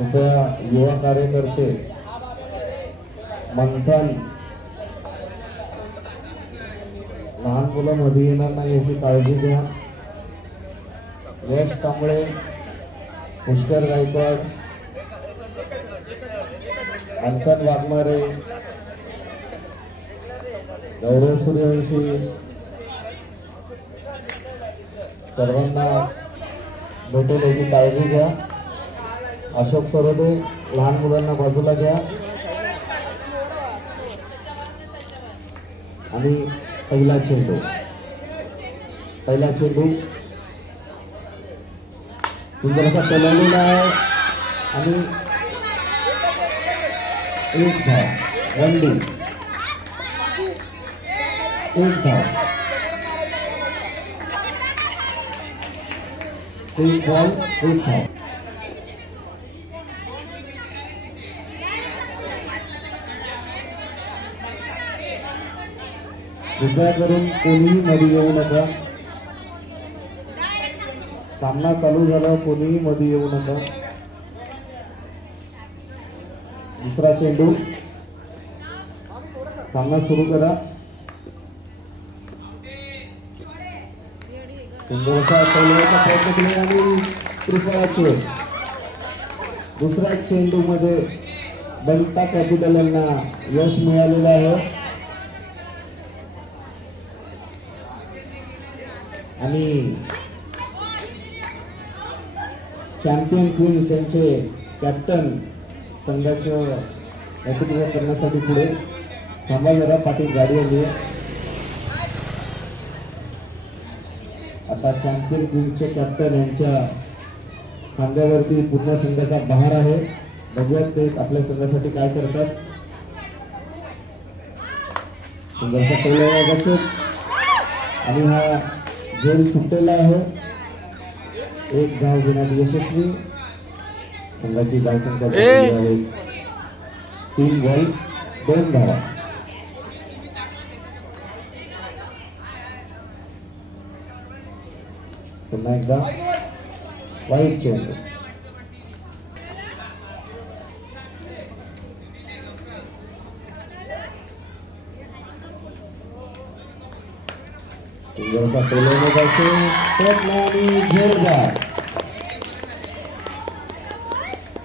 कृपया युवा कार्यकर्ते मंथन लहान मुलं मध्ये येणार नाही याची काळजी घ्या. यश कांबळे, पुष्कर गायकवाड, मंथन वाघमारे, गौरव सूर्यवंशी सर्वांना भेटेल याची काळजी घ्या. अशोक सरोदे, लहान मुलांना बाजूला घ्या. आणि पहिला चेंडू सुंदर असा पेलवलेला आहे आणि एक धाव, वनडी, एक धाव, एक बॉल, एक धाव. कृपया करून कोणीही मध्ये येऊ नका. सामना चालू झाला, कोणीही मध्ये येऊ नका. दुसरा चेंडू, सामना सुरू करा. सुंदरसा पहिल्याचा प्रयत्न केला आणि त्रिफळाचे दुसऱ्या चेंडू मध्ये बंटा कॅपिटल यांना यश मिळालेलं आहे. आणि चॅम्पियन क्वीन्स यांचे कॅप्टन संघाचं नेतृत्व करण्यासाठी पुढे थांबा जरा, पाटील गाडी आली आहे. आता चॅम्पियन क्वीन्सचे कॅप्टन यांच्या खांद्यावरती पूर्ण संघाचा बहार आहे. बघूयात ते आपल्या संघासाठी काय करतात. संघाचा पहिला बसत आणि हा झेल सुटलेला आहे. एक धाव घेण्यात यशस्वी. संघाची धावसंख्या 3 बॉल 2 धावा. पुन्हा एकदा वाईट चेंडू.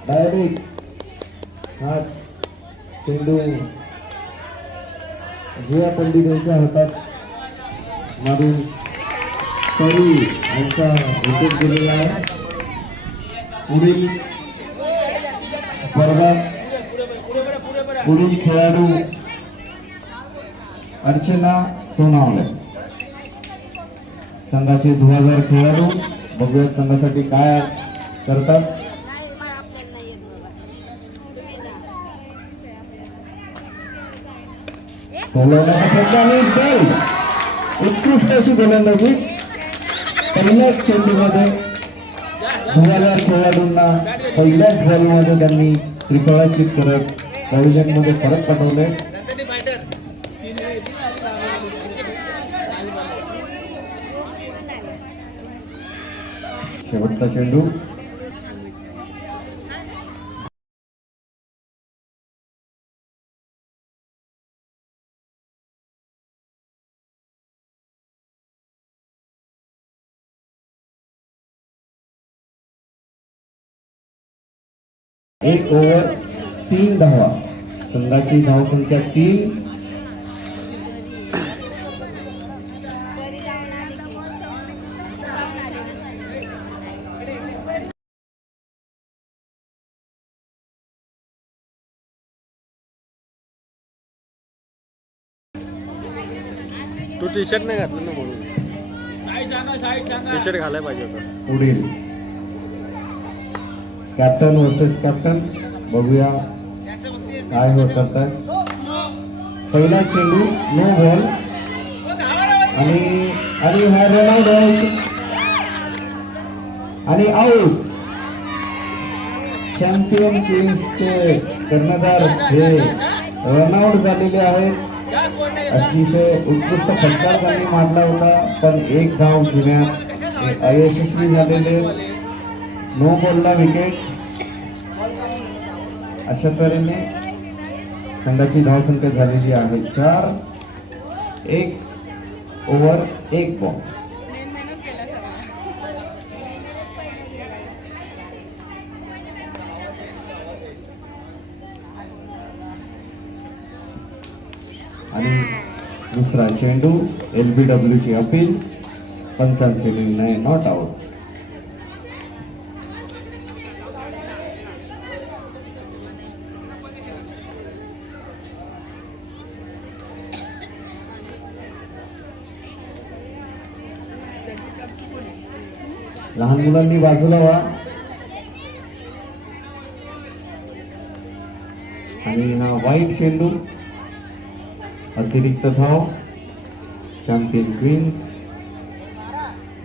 डायरेक्ट हा चेंडू जिया पंडित यांच्या हातात मारून सरी यांचा विकेट गेलेला आहे. पुढील स्पर्धा पुढील खेळाडू अर्चना सोनावणे, संघाचे धुवाधार खेळाडू. बघूयात संघासाठी काय करतात. उत्कृष्ट अशी गोलंदाजी पहिल्याच चेंडूमध्ये धुवाधार खेळाडूंना पहिल्याच बॉलमध्ये त्यांनी त्रिफळाचीत करत प्रयोजनमध्ये फरक पाठवले. शेवटचा चेंडू. एक ओव्हर 3 धावा. संघाची धावसंख्या 3. तू टी शर्ट नाही घातलं ना म्हणून. टी शर्ट घालायला पाहिजे होतं. पुढील कॅप्टन वर्सेस कॅप्टन. बघूया काय होत आहे. पहिला चेंडू नो बॉल आणि हा रन आउट आणि आउट. चॅम्पियन क्वीन्सचे कर्णधार हे रनआउट झालेले आहेत. अतिशय उत्कृष्ट फटका त्यांनी मारला होता, पण एक धाव घेण्यात अयशस्वी झालेले. नो बॉलला विकेट. अशा तऱ्हेने संघाची धावसंख्या झालेली आहे 4. 1 ओव्हर 1 बॉल. आणि दुसरा चेंडू LBW ची अपील, पंचांचे निर्णय नॉट आउट. लहान मुलांनी बाजूला व्हा. आणि हा वाईट चेंडू, अतिरिक्त धाव. चॅम्पियन क्वीन्स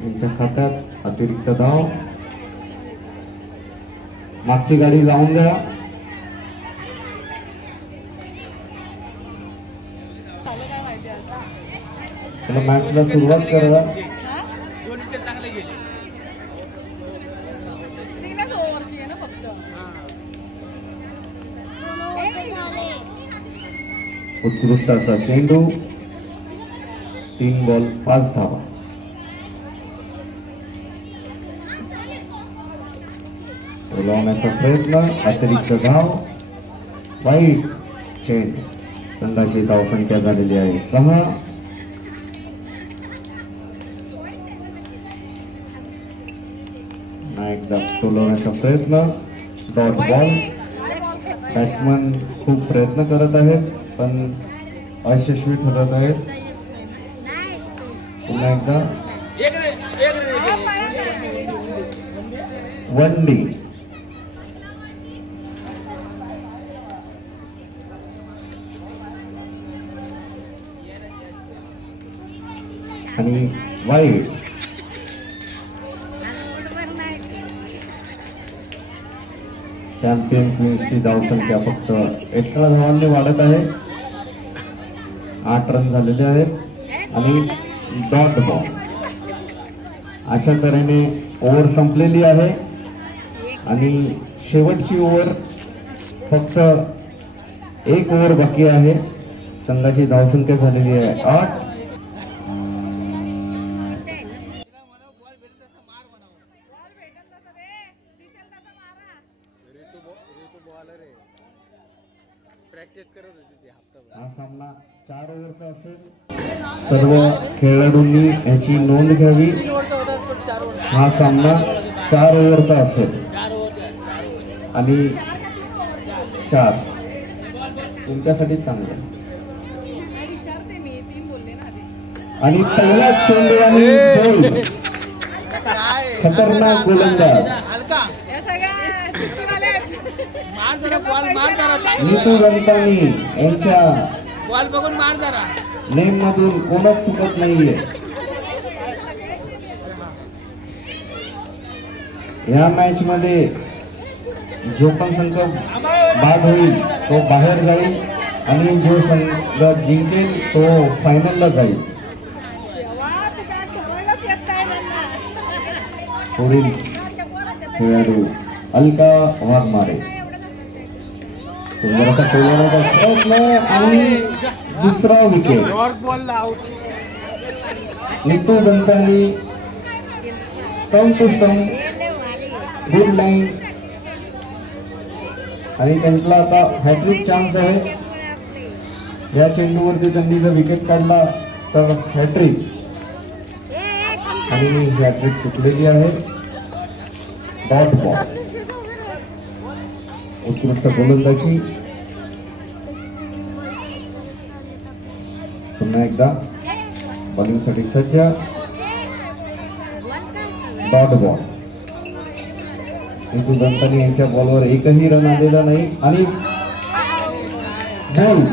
यांच्या खात्यात अतिरिक्त धाव. मागची गाडी लावून द्या. चला मॅचला सुरुवात करा. उत्कृष्ट असा चेंडू, 3 बॉल 5 धावा. लावण्याचा प्रयत्न, अतिरिक्त धाव. वाईट चेंडू. संघाची धावसंख्या झालेली आहे 6. एकदा टोलवण्याचा प्रयत्न, डॉट बॉल. बॅट्समन खूप प्रयत्न करत आहेत पण अयशस्वी ठरत आहेत. पुन्हा एकदा 1 डी. आणि वाईट. चॅम्पियन क्वीन्सची धावसंख्या फक्त एक्स्ट्रा धावांनी वाढत आहे. 8 रन झालेले आहेत आणि डॉट बॉल. अशा तऱ्हेने ओव्हर संपलेली आहे आणि शेवटची ओव्हर, फक्त 1 ओव्हर बाकी आहे. संघाची धावसंख्या झालेली आहे 8. हा सामना 4 ओव्हरचा असेल. सर्व खेळाडूंनी याची नोंद घ्यावी. हा सामना 4 ओव्हरचा असेल आणि 4 तुमच्यासाठी चांगलं. आणि पहिला चेंडू आणि गोल. खतरनाक गोलंदाज नीतू रंतानी यांच्या नेम मधून कोणच चुकत नाहीये. या मॅच मध्ये जो पण संघ बाद होईल तो बाहेर जाईल आणि जो संघ जिंकेल तो फायनलला जाईल. पुढील खेळाडू अलका वाघमारे. सुंदर असा टोलवण्याचा प्रयत्न आणि दुसरा wicket. Neetu Dantani stump to stump, good line. आणि त्यांना आता हॅट्रिक चान्स आहे. या चेंडूवरती त्यांनी जर विकेट काढला तर हॅट्रिक. आणि हॅट्रिक चुकलेली आहे. Dot ball. उत्कृष्ट गोलंदाजी. पुन्हा एकदा बॉलिंगसाठी सज्ज. Dot ball. नीतू दंतानी यांच्या बॉलवर एकही रन आलेला नाही आणि बॉल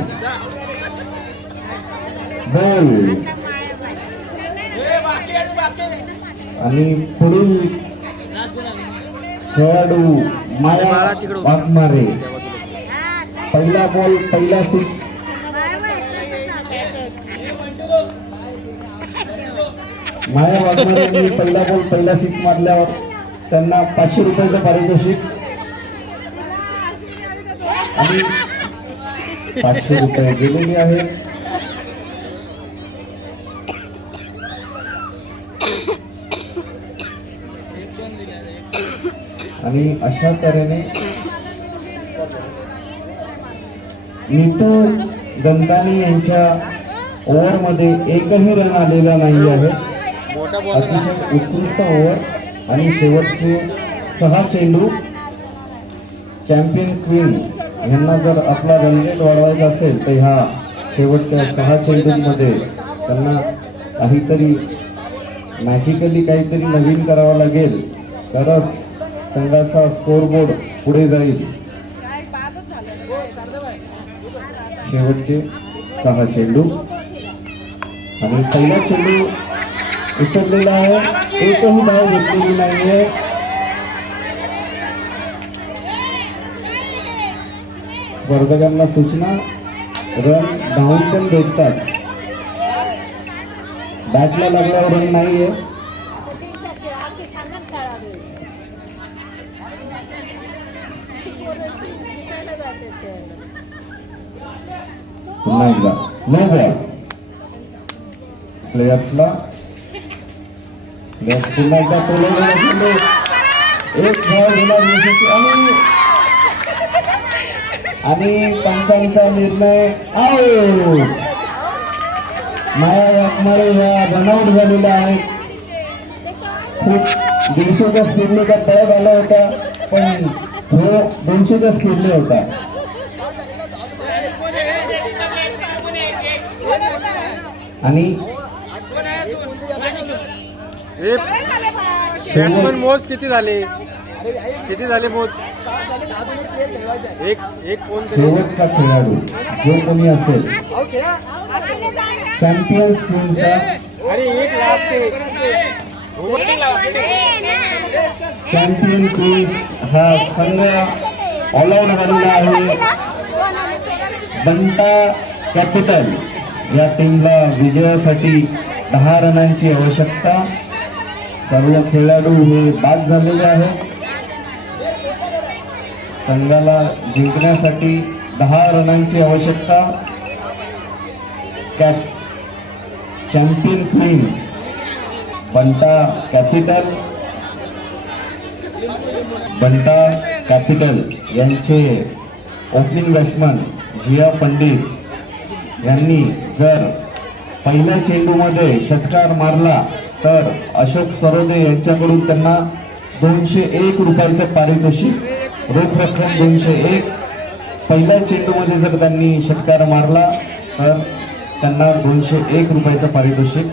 बॉल. आणि पुढील खेळाडू माया वाघमारे. पहिला बॉल पहिला 6. माया वाघमारे यांनी पहिला बॉल पहिला 6 मारल्यावर त्यांना 500 रुपयाचं पारितोषिक. आणि 500 रुपये गेलेले आहेत. आणि अशा तऱ्हेने नीतू गंधानी यांच्या ओव्हरमध्ये एकही रन आलेला नाही आहे. मोठा बॉल अतिशय उत्कृष्ट ओव्हर आणि शेवटचे 6 चेंडू. चॅम्पियन क्वीन्स यांना जर आपला रन रेट वाढवायचा असेल तर ह्या शेवटच्या 6 चेंडूंमध्ये त्यांना काहीतरी मॅजिकली काहीतरी नवीन करावं लागेल, तरच संघाचा स्कोरबोर्ड पुढे जाईल. शेवटचे 6 चेंडू आणि पहिला चेंडू उचललेला आहे, एकही धाव घेतलेली नाहीये. स्पर्धकांना सूचना, रन धावून पण भेटतात, बॅटला लागल्यावर रन नाहीये. पुन्हा एकदा नो बॉल. प्लेयर्सला पुन्हा एकदा टोलवलेला एक धाव घेणार यशस्वी आणि पंचांचा निर्णय आऊट. माया वाघमारे ह्या रनआउट झालेल्या आहेत. खूप 150च्या स्पीडने का पळत आला होता, पण तो 200च्या स्पीडने होता. आणि बॅट्समन मोज किती झाले मोज? एक कोण शेवटचा खेळाडू जो कोणी असेल चॅम्पियन्स क्वीनचा, चॅम्पियन क्वीन्स हा संघ ऑल आउट झालेला आहे. बंटा कॅपिटल या टीमला विजयासाठी 10 रनांची आवश्यकता. सर्व खेळाडू हे बाद झालेले आहेत. संघाला जिंकण्यासाठी 10 रनांची आवश्यकता. चॅम्पियन क्वीन्स बंटा कॅपिटल यांचे ओपनिंग बॅट्समन जिया पंडित यांनी जर पहिल्या चेंडूमध्ये षटकार मारला तर अशोक सरोदे यांच्याकडून त्यांना 201 रुपयाचं पारितोषिक, रोख रक्कम 201. पहिल्या चेंडूमध्ये जर त्यांनी षटकार मारला तर त्यांना 201 रुपयाचं पारितोषिक.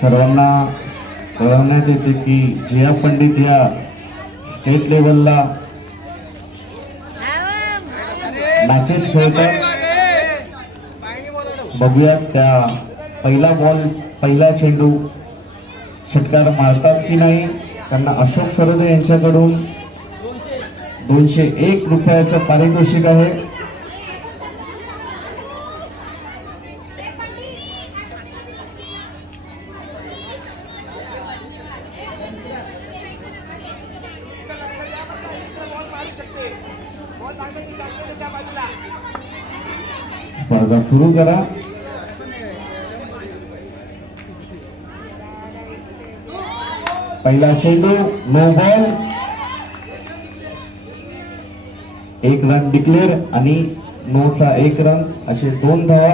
सर्वांना कळवण्यात येते की जिया पंडित या स्टेट लेवलला मॅचेस खेळतात. बघूयात त्या पहिला चेंडू षटकार मारतात की नाही. त्यांना अशोक सरोदे यांच्याकडून 201 रुपयाचं पारितोषिक आहे. स्पर्धा सुरू करा. पहिला चेंडू नो बॉल, 1 रन डिक्लेअर आणि नोचा 1 रन, असे 2 धावा.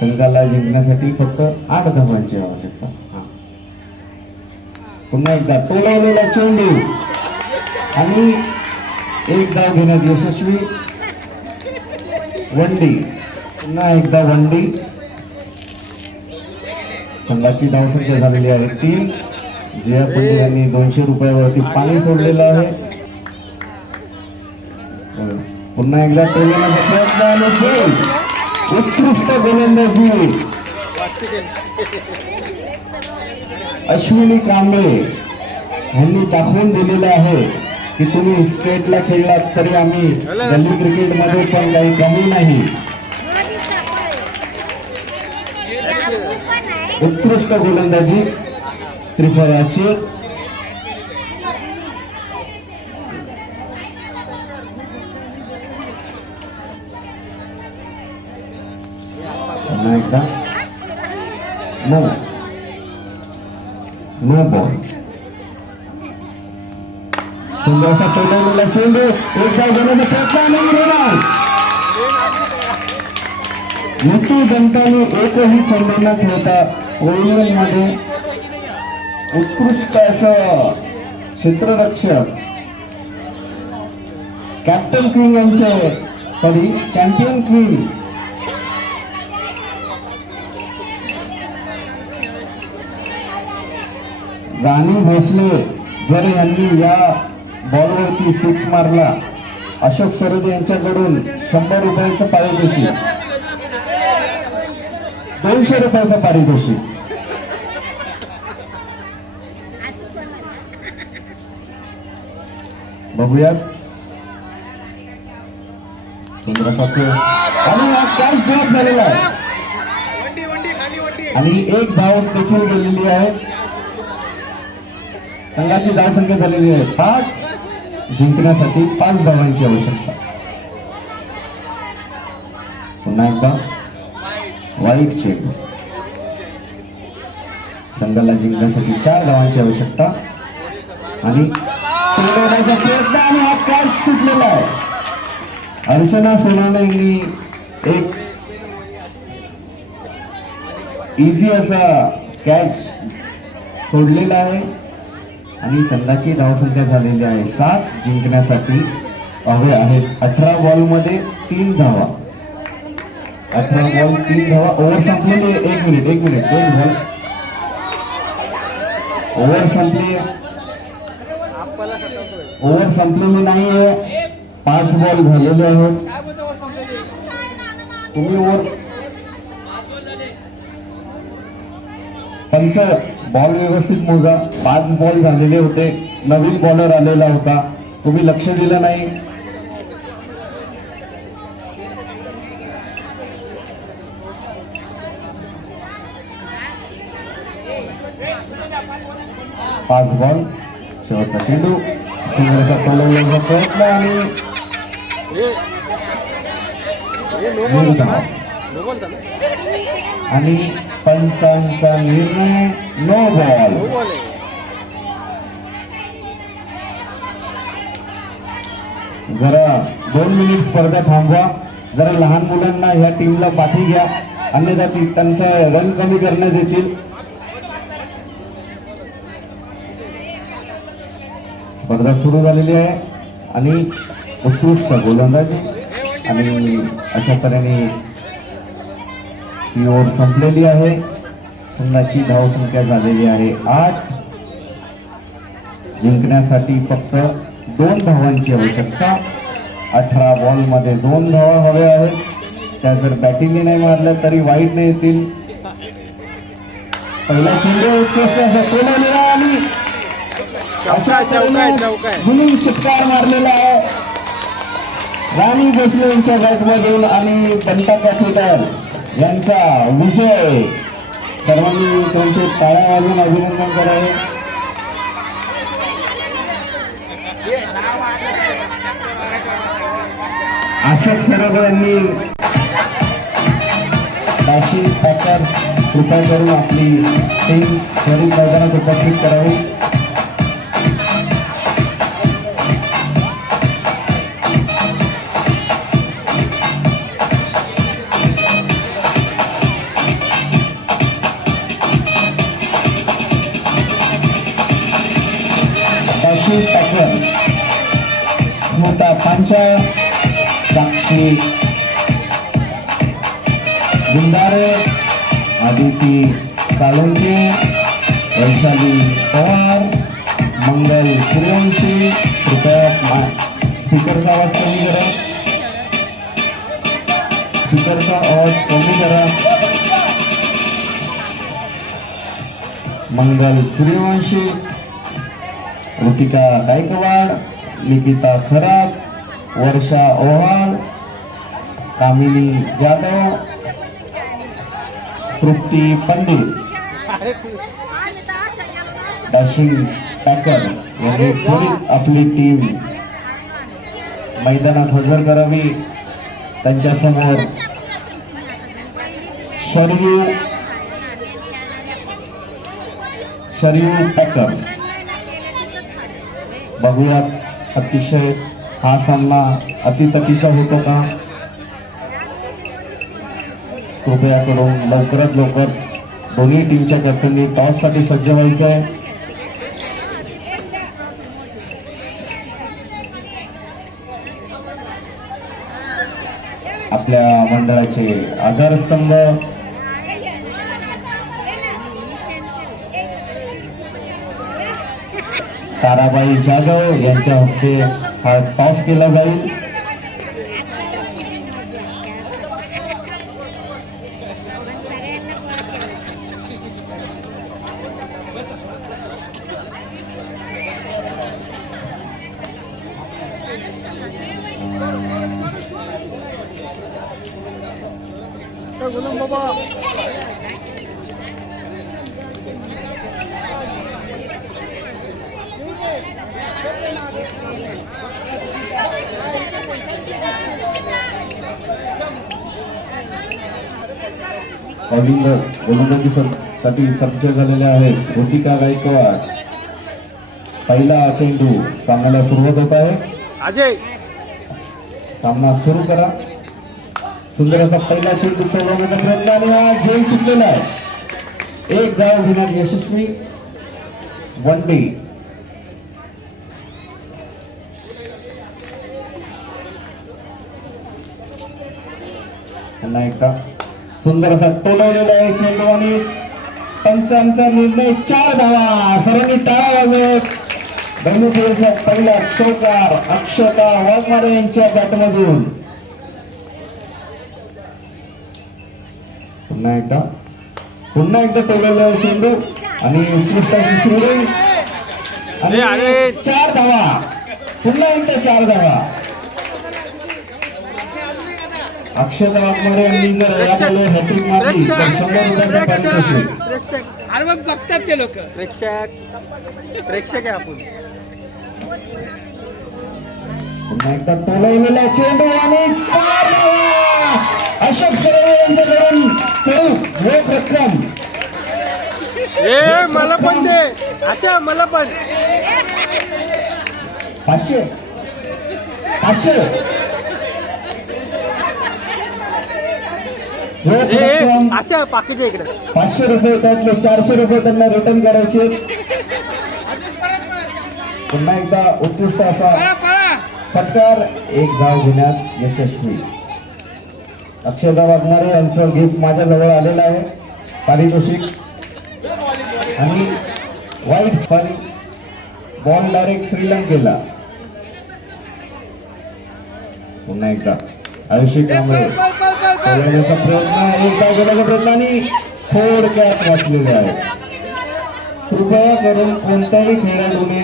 संघाला जिंकण्यासाठी फक्त 8 धावांची आवश्यकता. पुन्हा एकदा टोलवलेला चेंडू आणि 1 धाव घेण्यात यशस्वी. वनडी, पुन्हा एकदा वनडी. संघाची धावसंख्या झालेली आहे 3. जिया पंडित यांनी 200 रुपयावरती पाणी सोडलेलं आहे. पुन्हा एकदा टोलवण्याचा प्रयत्न आणि उत्कृष्ट गोलंदाजी अश्विनी कांबळे यांनी दाखवून दिलेलं आहे की तुम्ही स्टेटला खेळलात तरी आम्ही गल्ली क्रिकेटमध्ये पण काही कमी नाही. उत्कृष्ट गोलंदाजी त्रिफळाची. एकदा नो बॉल. सुंदरसा टोलवलेला चेंडू एकदा घेण्याचा प्रयत्न नाही होणार. नितू दंताने एकही चेंडू न खेळता मध्ये उत्कृष्ट असं क्षेत्ररक्षक कॅप्टन क्वीन यांचे चॅम्पियन क्वीन राणी भोसले जर यांनी या बॉलवरती 6 मारला, अशोक सरोदे यांच्याकडून 100 रुपयाचं पारितोषिक, 200 रुपयाचं पारितोषिक. बघूयात आणि कॅच ड्रॉप झालेला आहे आणि एक धाव देखील गेलेली आहे. संघाची धाव संख्या झालेली आहे 5. जिंकण्यासाठी 5 धावांची आवश्यकता. पुन्हा एकदा वाईट चेंडू. संघाला जिंकण्यासाठी 4 धावांची आवश्यकता आणि प्रयत्न आणि हा कॅच सुटलेला आहे. अर्चना सोनाने यांनी एक इझी असा कॅच सोडलेला आहे आणि संघाची धावसंख्या झालेली आहे 7. जिंकण्यासाठी हवे आहेत 18 बॉलमध्ये 3 धावा. 18 बॉल 3 धावा. ओव्हर संपलेली. एक मिनिट 2 बॉल ओव्हर संपली. ओव्हर संपलेली नाहीये. 5 बॉल झालेले आहेत. तुम्ही ओव्हर पंच बॉल व्यवस्थित मोजा. 5 बॉल झालेले होते. नवीन बॉलर आलेला होता, तुम्ही लक्ष दिलं नाही. पाच बॉल. शेवटचा चेंडू सुंदरसा टोलवण्याचा प्रयत्न आणि आणि पंचांचा निर्णय नो बॉल. जरा 2 मिनिट स्पर्धा थांबवा. जरा लहान मुलांना ह्या टीमला पाठी घ्या, अन्यथा त्यांचा रन कमी करण्यात येतील. स्पर्धा सुरू झालेली आहे आणि उत्कृष्ट गोलंदाजी आणि अशा तऱ्हेने ही ओव्हर संपलेली आहे. संघाची धावसंख्या झालेली आहे 8. जिंकण्यासाठी फक्त 2 धावांची आवश्यकता. 18 बॉलमध्ये 2 धावा हव्या आहेत. त्या जर बॅटिंगने नाही मारल्या तरी वाईट नाही येतील. पहिला चेंडू उत्कृष्ट असा टोलवलेला आणि अशा गुणून षटकार मारलेला आहे राणी भोसले यांच्या बॅटमधून आणि बंटा पाटील यांचा विजय. सर्वांनी त्यांचे टाळ्या वाजवून अभिनंदन करावे. अशोक सरोदे यांनी काशी पॅकर्स कृपया करून आपली टीम शहरी मैदानात उपस्थित करावी. काशी पॅकर्स, स्मिता पांचा, साक्षी गुंडारे, आदिती साळुंके, वैशाली पवार, मंगल सूर्यवंशी. कृपया स्पीकरचा आवाज कमी करा. स्पीकरचा आवाज कमी करा. मंगल सूर्यवंशी, ऋतिका गायकवाड, निकिता खरात, वर्षा ओहाळ, कामिनी जाधव, तृप्ती पंडित, डॅशिंग पॅकर्स यांनी त्वरित आपली टीम मैदानात हजर करावी. त्यांच्यासमोर शरीर पॅकर्स. बघूयात अतिशय हा सामना अतितटीचा होतो का. कृपया करून लवकरात लवकर दोन्ही टीमच्या कॅप्टननी टॉस साठी सज्ज व्हायचं आहे. आपल्या मंडळाचे आधारस्तंभ ताराबाई जाधव यांच्या हस्ते हा टॉस केला जाईल. गोलंदाजीसाठी सज्ज झालेल्या आहेत ऋतिका गायकवाड. पहिला चेंडू सामन्याला सुरुवात होत आहे. अजय सामना सुरू करा. सुंदर असा पहिला चेंडू चढवण्याचा प्रयत्न आणि हा झेल सुटलेला आहे. एक धाव घेण्यात यशस्वी. One day. पुन्हा एकदा सुंदर असा टोलवलेला आहे चेंडू आणि पंचांचा निर्णय 4 धावा. सर्वांनी टाळ्या वाजवत ब्रह्मपुरीचा पहिला चौकार अक्षता वाघमारे यांच्या बॅटमधून. पुन्हा एकदा टोलवलेला चेंडू आणि उत्कृष्ट अशी फिल्डिंग आणि 4 धावा. पुन्हा एकदा 4 धावा. अक्षता वाघमारे यांनी जर यावेळी हॅट्रिक मारली तर 100 रुपयाचा पारितोषिक. अरे मग बघतात ते लोक. प्रेक्षक आहे आपण. पुन्हा एकदा टोलवलेला चेंडू आणि 4 धावा. अशोक सरवे यांच्याकडून रोख रक्कम. मला पण दे. अशा मला पण 500 अशा पाकीच्या इकडे 500 रुपये. त्यातले 400 रुपये त्यांना रिटर्न करायचे. पुन्हा एकदा उत्कृष्ट असा फटकार. एक धाव घेण्यात यशस्वी. अक्षता वाघमारे यांचं गिफ्ट माझ्या जवळ आलेलं आहे पारितोषिक. आणि वाईट बॉल डायरेक्ट श्रीलंकेला. पुन्हा एकदा आयुषी कांबळे खेळण्याचा प्रयत्न. एकदा गेल्याचा प्रयत्न आणि थोडक्यात वाचलेले आहे. कृपया करून कोणत्याही खेळाडूने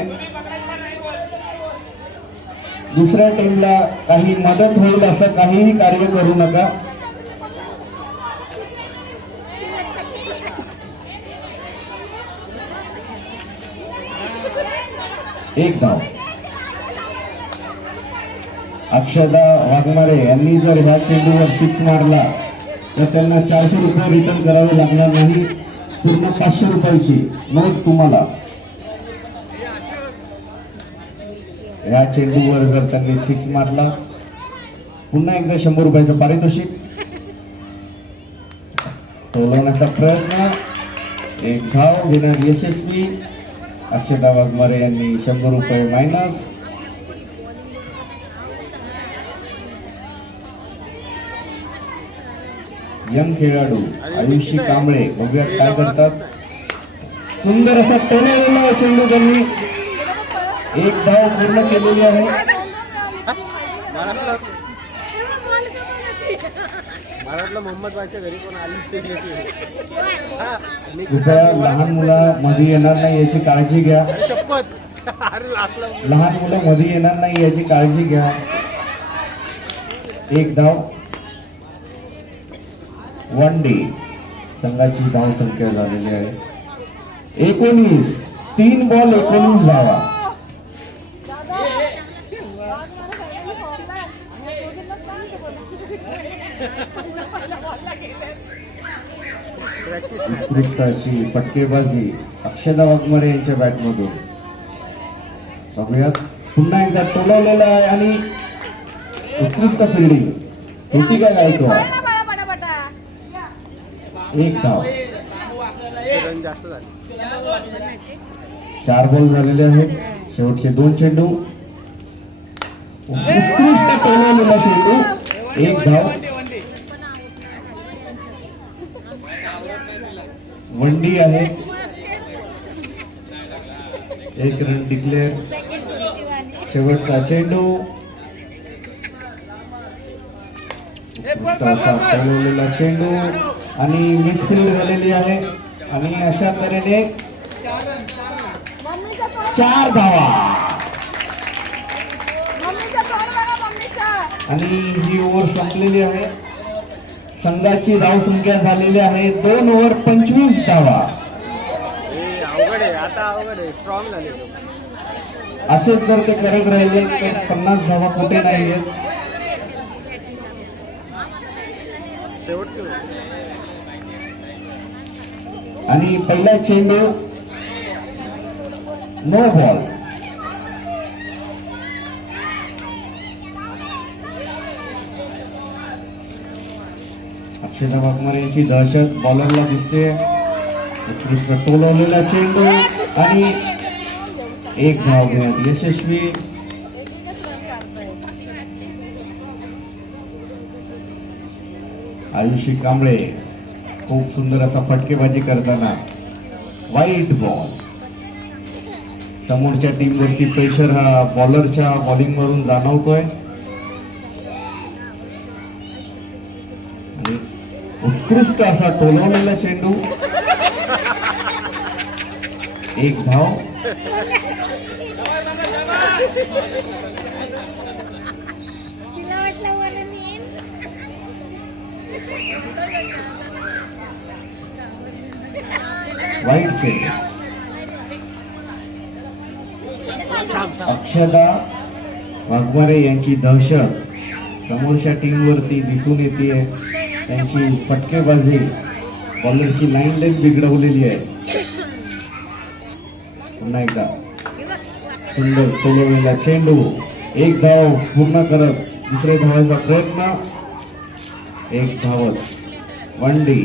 दुसऱ्या टीमला काही मदत होईल असं काहीही कार्य करू नका. एक धाव. अक्षता वाघमारे यांनी जर ह्या चेंडूवर 6 मारला तर त्यांना 400 रुपये रिटर्न करावे लागणार नाही. पूर्ण 500 रुपयाची नोट तुम्हाला. ह्या चेंडूवर जर त्यांनी 6 मारला पुन्हा एकदा 100 रुपयाचं पारितोषिक. टोलवण्याचा प्रयत्न. एक धाव घेण्यात यशस्वी. अक्षता वाघमारे यांनी 100 रुपये मायनस. यंग खेळाडू आयुषी कांबळे बघूयात काय करतात. सुंदर असा टोलवलेला चेंडू त्यांनी. एक धाव पूर्ण केलेली आहे. मला वाटलं मोहम्मद बादच्या घरी कोण आली इथं लहान मुलं मध्ये येणार नाही याची काळजी घ्या. शपथ अरे लाचला लहान मुलं मध्ये येणार नाही याची काळजी घ्या. एक धाव. वन डे संघाची धाव संख्या झालेली आहे 19. 3 बॉल 19 धावा. उत्कृष्ट अशी फटकेबाजी अक्षदा वाघमारे यांच्या बॅटमधून बघूयात. पुन्हा एकदा टोलवलेला आहे आणि उत्कृष्ट फिल्डिंग होती काय गायकवाड. एक धाव. रन जास्त झाले. 4 बॉल झालेले आहेत. शेवटचे 2 चेंडू. उत्कृष्ट टोलवलेला चेंडू. एक धाव. वंडी आहे. 1 रन डिक्लेअर. शेवटचा चेंडू. उत्कृष्ट असा टोलवलेला चेंडू आणि मिसफिल्ड झालेली आहे आणि अशा तऱ्हेने 4 धावा आणि ही ओव्हर संपलेली आहे. संघाची धाव संख्या झालेली आहे 2 ओव्हर 25 धावा. अवघड आहे आता. अवघड आहे. स्ट्रॉंग झाले असेच जर ते करत राहिले तर 50 धावा कुठे नाही आहेत. शेवटचे आणि पहिला चेंडू नो बॉल. अक्षदा वाघमारे यांची दहशत बॉलरला दिसते. उत्कृष्ट टोलवलेला चेंडू आणि 1 धाव घेण्यात यशस्वी. आयुषी कांबळे खूप सुंदर असा फटकेबाजी करताना वाईट बॉल. समोरच्या टीम वरती प्रेशर हा बॉलरच्या बॉलिंग वरून जाणवतोय आणि उत्कृष्ट असा टोलवलेला चेंडू. 1 धाव. वाईट चेंडू. अक्षदा वाघमारे यांची दहशत समोरच्या टीम वरती दिसून येते. त्यांची फटकेबाजी बॉलरची लाईन लेग बिघडवलेली आहे. पुन्हा एकदा सुंदर टोलवलेला चेंडू. 1 धाव पूर्ण करत दुसऱ्या धावाचा प्रयत्न. 1 धावच. One day.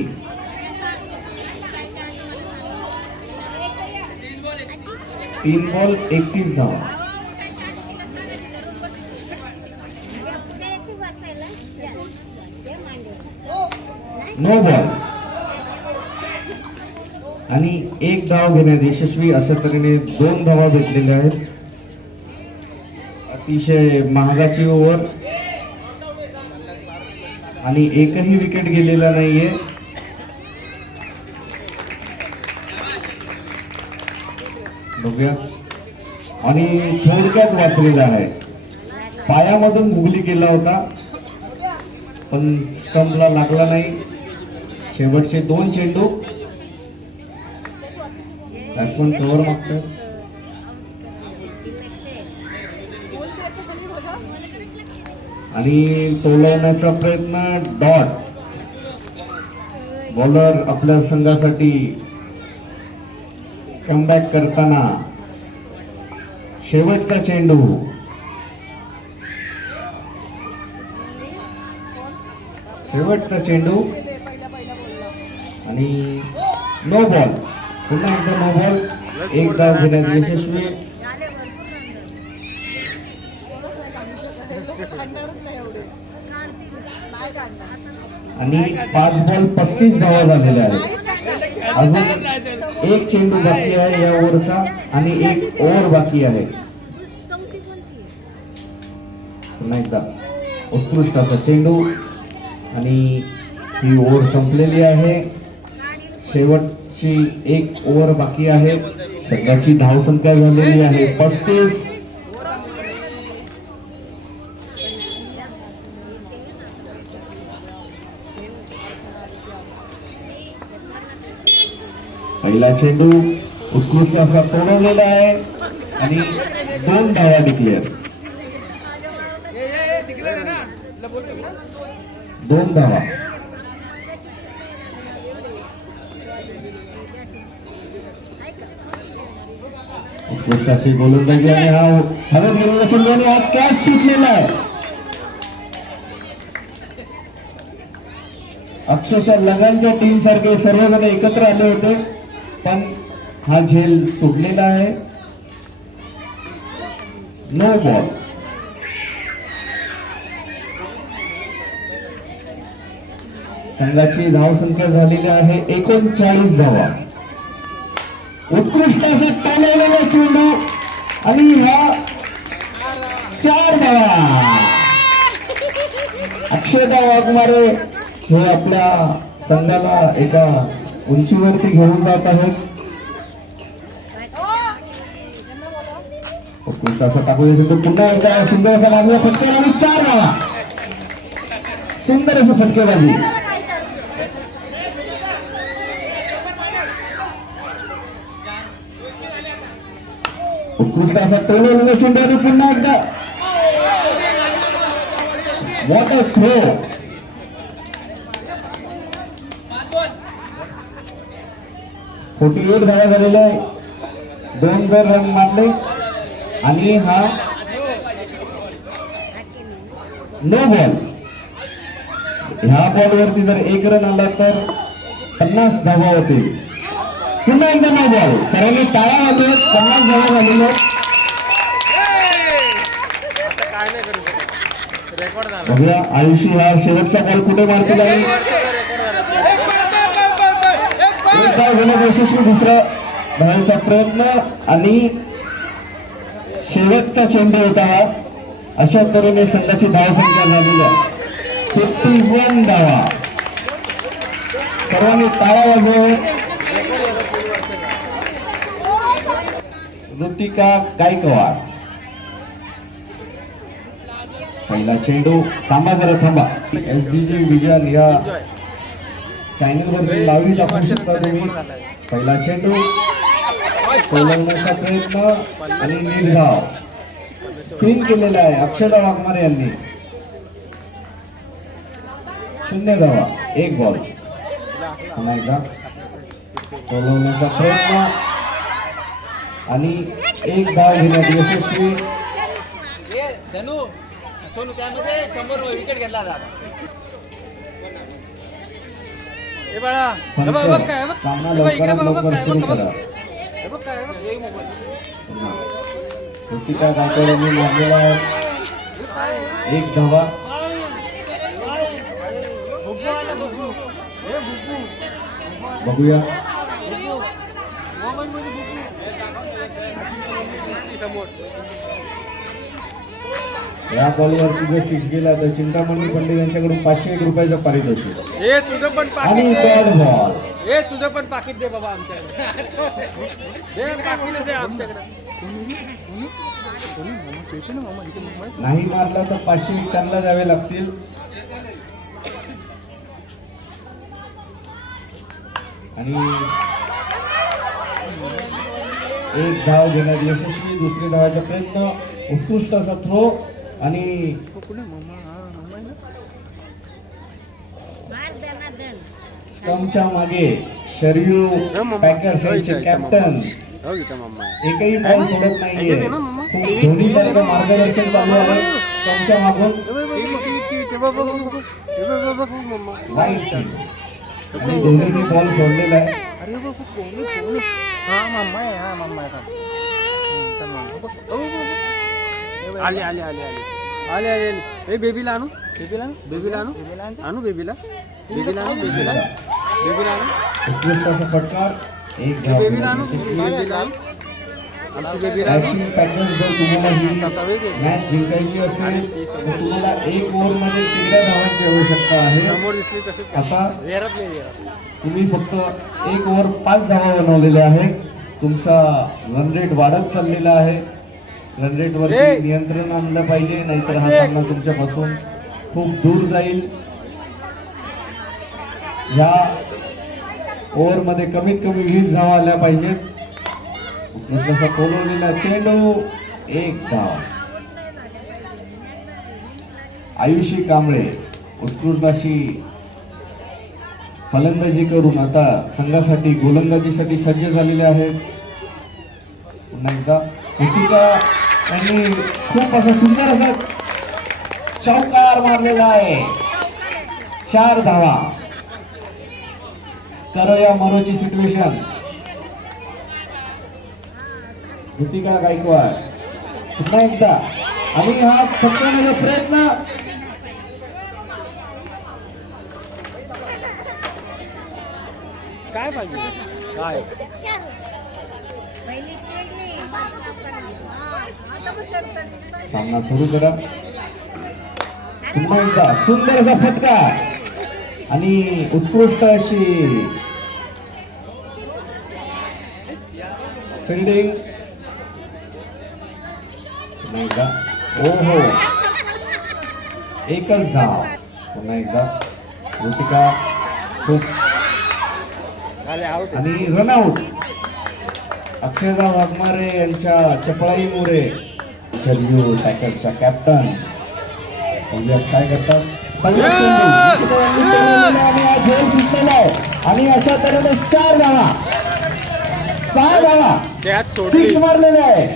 3 बॉल 31 धावा. नो बॉल आणि 1 धाव घेण्यात यशस्वी. अशा तऱ्हेने 2 धावा भेटलेल्या आहेत. अतिशय महागाची ओव्हर आणि एकही विकेट गेलेला नाहीये. बघूयात आणि थोडक्यात वाचलेला आहे. पायामधून गुगली केला होता पण स्टंपला लागला नाही. शेवटचे 2 चेंडू. बॅट्समन कव्हर मागतात आणि टोलवण्याचा प्रयत्न. डॉट. बॉलर आपल्या संघासाठी कमबॅक करताना. शेवटचा चेंडू. शेवटचा चेंडू आणि नो बॉल. पुन्हा एकदा नो बॉल. 1 धाव घेण्यात यशस्वी. आणि 5 बॉल 35 धावा झालेल्या आहेत. अजून 1 चेंडू बाकी आहे या ओव्हरचा आणि 1 ओव्हर बाकी आहे. पुन्हा एकदा उत्कृष्ट असा चेंडू आणि ही ओव्हर संपलेली आहे. शेवटची एक ओव्हर बाकी आहे. संघाची धावसंख्या झालेली आहे 35. पहिला चेंडू उत्कृष्ट असा तोडवलेला आहे आणि 2 धावा डिक्लेअर. 2 धावा. उत्कृष्ट अशी गोलंदाजी आणि हा हवेत गेलेला चेंडू आणि हा कॅच सुटलेला आहे. अक्षरशः लगानच्या टीम सारखे सर्वजण एकत्र आले होते, पण हा झेल सुटलेला आहे. No ball. संघाची धावसंख्या झालेली आहे 39 धावा. उत्कृष्ट असा टोलवलेला चेंडू आणि ह्या 4 धावा. अक्षता वाघमारे हे आपल्या संघाला एका उंचीवरती घेऊन जात आहेत. उत्कृष्ट असा टाकू देतो. पुन्हा एकदा सुंदर असा बाजूला फटका आणि 4 धावा. सुंदर असं फटकेबाजी. उत्कृष्ट असा टोलवलेला चेंडू आणि पुन्हा एकदा व्हॉट अ थ्रो. एक धावा झालेला आहे. 2 रन मारले आणि हा नो बॉल. ह्या बॉलवरती जर 1 रन आला तर 50 धावा होतील. पुन्हा एकदा नो बॉल. सर्वांनी टाळ्या वाजवत 50 धावा झालेल्या. बघूया आयुषी हा शेवटचा बॉल कुठे मारतील आणि एक धाव घेण्याचा यशस्वी दुसरा धावांचा प्रयत्न आणि शेवटचा चेंडू होता हा. अशा तऱ्हेने संघाची धावसंख्या झालेली आहे 51 धावा. सर्वांनी टाळ्या वाजवत. ऋतिका गायकवाड. पहिला चेंडू. थांबा जरा थांबा. SGG विजन या चॅनल वरती लाईव्ह दाखवू शकता तुम्ही. पहिला चेंडू टोलवण्याचा प्रयत्न आणि निर्धाव स्पिन केलेला आहे अक्षता वाघमारे यांनी. 0 धावा 1 बॉल. पुन्हा एकदा टोलवण्याचा प्रयत्न आणि 1 धाव घेण्यात यशस्वी. सामना लवकरात लवकर सुरू करा. ऋतिका गायकवाड यांनी मारलेला आहे 1 धावा. बघूया या बॉलवरती जर 6 गेला तर चिंतामणी पंडित यांच्याकडून 501 रुपयाचं पारितोषिक. तुझं पण आणि डॉट बॉल. तुझं पण पाकिट दे बाबा आमच्याकडे. नाही मारला तर 501 त्यांना द्यावे लागतील. आणि 1 धाव घेण्यात यशस्वी. दुसरी धावाचा प्रयत्न. उत्कृष्ट असा थ्रो आणि स्टंपच्या मागे शरयू पॅकर्स यांचे कॅप्टन एकही बॉल सोडत नाहीये. धोनी सारखं मार्गदर्शन चालू आहे स्टंपच्या मागून. आणि धोनीने बॉल सोडलेला आहे. आले आले आले आले आले आले. ए बेबीला आणू. बेबीला आणू. आणू बेबीला. बेबीला आणू. बेबीला आणू. उत्कृष्ट असा फटकार. 1 धाव. बेबीला आणू. बेबीला आणू. आमची बेबी डॅशिंग पॅटर्न जर तुम्हाला ही आता वेग आहे. मॅच जिंकायची असेल तर तुम्हाला 1 ओव्हरमध्ये 13 धावांची आवश्यकता आहे. समोर दिसली तशी आता विहारात नाही विहारात. तुम्ही फक्त 1 ओव्हर 5 धावा बनवलेल्या आहेत. तुमचा रन रेट वाढत चाललेला आहे. रन रेट वरती नियंत्रण आणलं पाहिजे, नाहीतर हा सामना तुमच्यापासून खूप दूर जाईल. या ओव्हरमध्ये कमीत कमी 20 धावा आल्या पाहिजेत. जसा पोलवलेला चेंडू 1 धाव. आयुषी कांबळे उत्कृष्ट अशी फलंदाजी करून आता संघासाठी गोलंदाजीसाठी सज्ज झालेले आहेत. पुन्हा एकदा कृतिका यांनी खूप असा सुंदर असा चौकार मारलेला आहे. 4 धावा. करूया मरोची सिच्युएशन. कृतिका गायकवाड पुन्हा एकदा आणि हा थकवण्याचा प्रयत्न. काय पाहिजे काय सामना सुरू करा. पुन्हा एकदा सुंदर असा फटका आणि उत्कृष्ट अशी फिल्डिंग. पुन्हा एकदा ओहो 1च धाव. पुन्हा एकदा कृतिका खूप झाले आउट. आणि रनआउट. अक्षयदा वाघमारे यांच्या चपळाईमुळे इंटरव्ह्यू टॅकर्सच्या कॅप्टन काय करतात. पहिला चेंडू आणि हा झेल सुटलेला आहे आणि अशा तऱ्हेने 4 धावा 6 धावा त्यात सोडली 6 मारलेले आहे.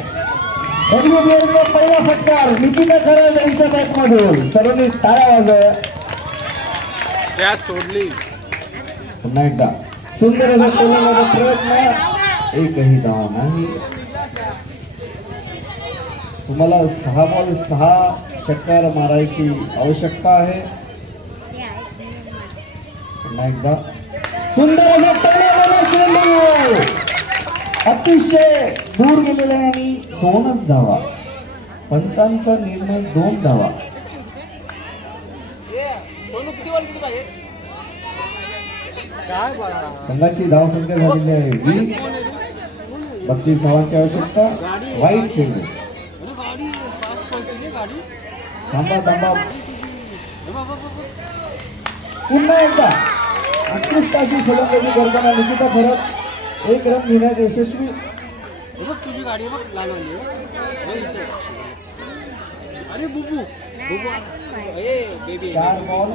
WBLचा पहिला फटकार निकिता खराब यांच्या बॅटमधून. सर्वांनी टाळ्या वाजवा. त्यात सोडली. पुन्हा एकदा सुंदर असा टोलण्याचा प्रयत्न. एकही धाव नाही. तुम्हाला 6 बॉल 6 षटकार मारायची आवश्यकता आहे. पुन्हा एकदा सुंदर असा टोलण्याचा चेंडू अतिशय दूर गेलेला आहे आणि 2च धावा. पंचांचा निर्णय 2 धावा. काय बघा संघाची धावसंख्या झालेली आहे 20. 32 धावांची आवश्यकता. वाईट चेंडू. थांबा थांबा. पुन्हा एकदा उत्कृष्ट अशी फलंदाजी करताना निकिता खरब 1 रन घेण्यात यशस्वी. तुझी गाडी बघ लागली. अरे बुबू बुबू 4 बॉल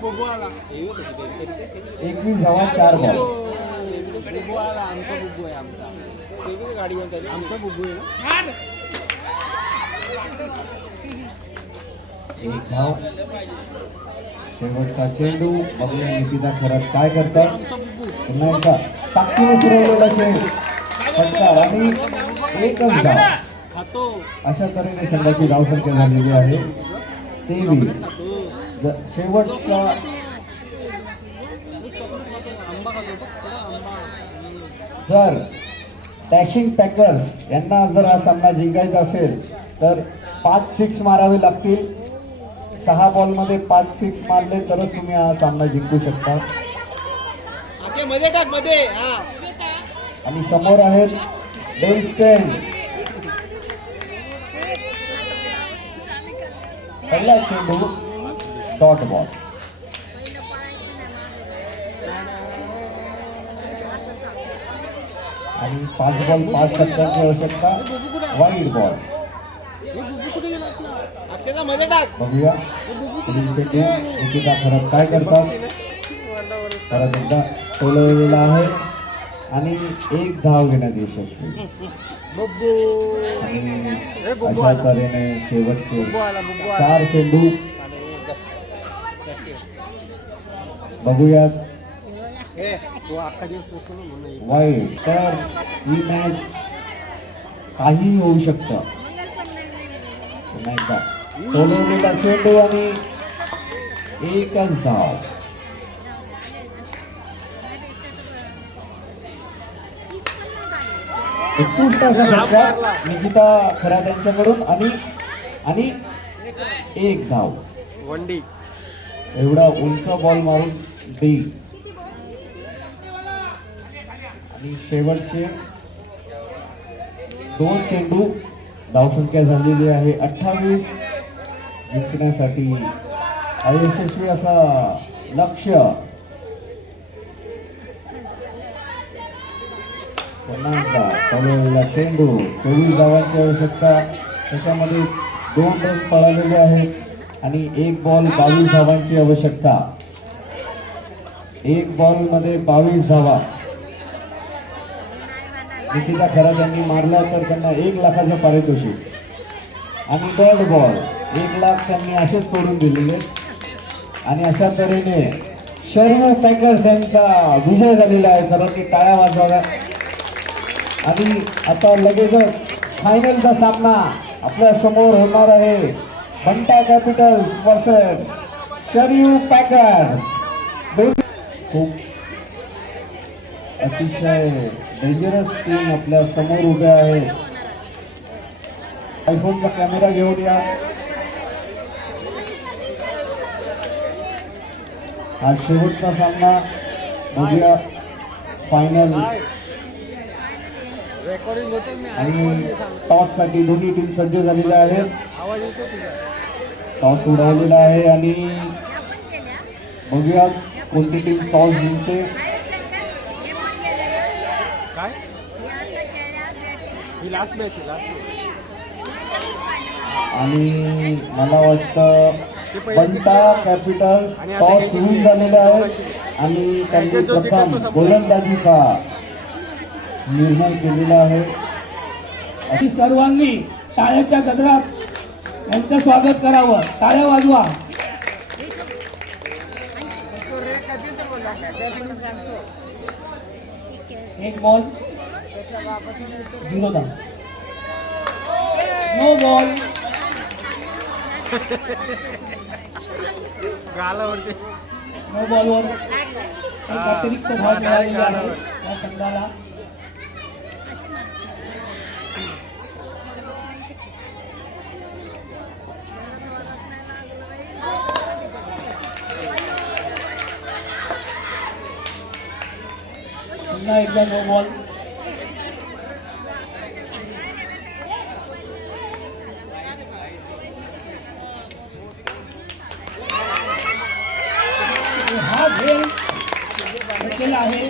बुबू आला 21 धावा 4 बॉल. बुबू आला. आमचा बुबू आहे. आमचा गाडी आमचा बुबू आहे ना. 1 धाव. शेवटचा चेंडू. बघूया निकिता खरब काय करतात. पुन्हा एकदा ताकदीने फिरवलेला चेंडू फटकार आणि 1च धाव. अशा तऱ्हेने संघाची धावसंख्या झालेली आहे 23. शेवटचा जर डॅशिंग पॅकर्स यांना जर हा सामना जिंकायचा असेल तर 5-6 मारावे लागतील. 6 बॉलमध्ये 5-6 मारले तरच तुम्ही हा सामना जिंकू शकता. मध्ये टाक मध्ये. आणि समोर आहेत बेन स्टेन. पहिला चेंडू डॉट बॉल. आणि 5 बॉल 5 षटकांची आवश्यकता. Wide ball. मध्ये टाक. बघूया पुढील चेंडू निकिता खरब काय करतात. परत एकदा टोलवलेला आहे आणि 1 धाव घेण्यात यशस्वी. आणि अशा तऱ्हेने शेवटचे 4 चेंडू बघूयात. वाईट. तर ही मॅच काही होऊ शकतं. पुन्हा एकदा टोलवलेला चेंडू आणि 1च धाव. उत्कृष्ट असा फटका निकिता खरात यांच्याकडून आणि एक धाव. वंडी एवढा उंच बॉल मारून डी. आणि शेवटचे 2 चेंडू. धावसंख्या झालेली आहे 28. जिंकण्यासाठी अयशस्वी असा लक्ष्य. पुन्हा एकदा चालवलेला चेंडू. 24 धावांची आवश्यकता. त्याच्यामध्ये 2 रन पळालेले आहेत आणि 1 बॉल 22 धावांची आवश्यकता. 1 बॉल मध्ये 22 धावा. निकिता खरात यांनी मारला तर त्यांना 1 लाखाचं पारितोषिक आणि डॉट बॉल 1 लाख त्यांनी असेच सोडून दिलेले. आणि अशा तऱ्हेने शर्मा पॅकर्स यांचा विजय झालेला आहे. सर्वांनी टाळ्या वाजवाव्या. आणि आता लगेचच फायनलचा सामना आपल्या समोर होणार आहे. बंटा कॅपिटल्स वर्सेस शर्यू पॅकर्स. खूप अतिशय डेंजरस टीम आपल्या समोर उभ्या आहे. आयफोनचा कॅमेरा घेऊन या. हा शेवटचा सामना. बघूया फायनल. रेकॉर्डिंग होते मी. आणि टॉस साठी दोन्ही टीम सज्ज झालेल्या आहेत. आवाज येतो तुझा. टॉस उडवलेला आहे आणि बघूया कोणती टीम टॉस जिंकते. काय ही लास्ट मॅच आहे. लास्ट आणि मला वाटतं बंटा कॅपिटल्स टॉस विन झालेले आहेत आणि त्यांनी प्रथम गोलंदाजीचा निर्णय केलेला आहे. आणि सर्वांनी टाळ्याच्या गजरात यांचं स्वागत करावं. टाळ्या वाजवा. एक बॉल 0 धाव. No ball. गालावरती नो बॉलवर एक अतिरिक्त धाव मिळालेली आहे या संघाला. पुन्हा एकदा नो बॉल. हा खेळ घेतलेला आहे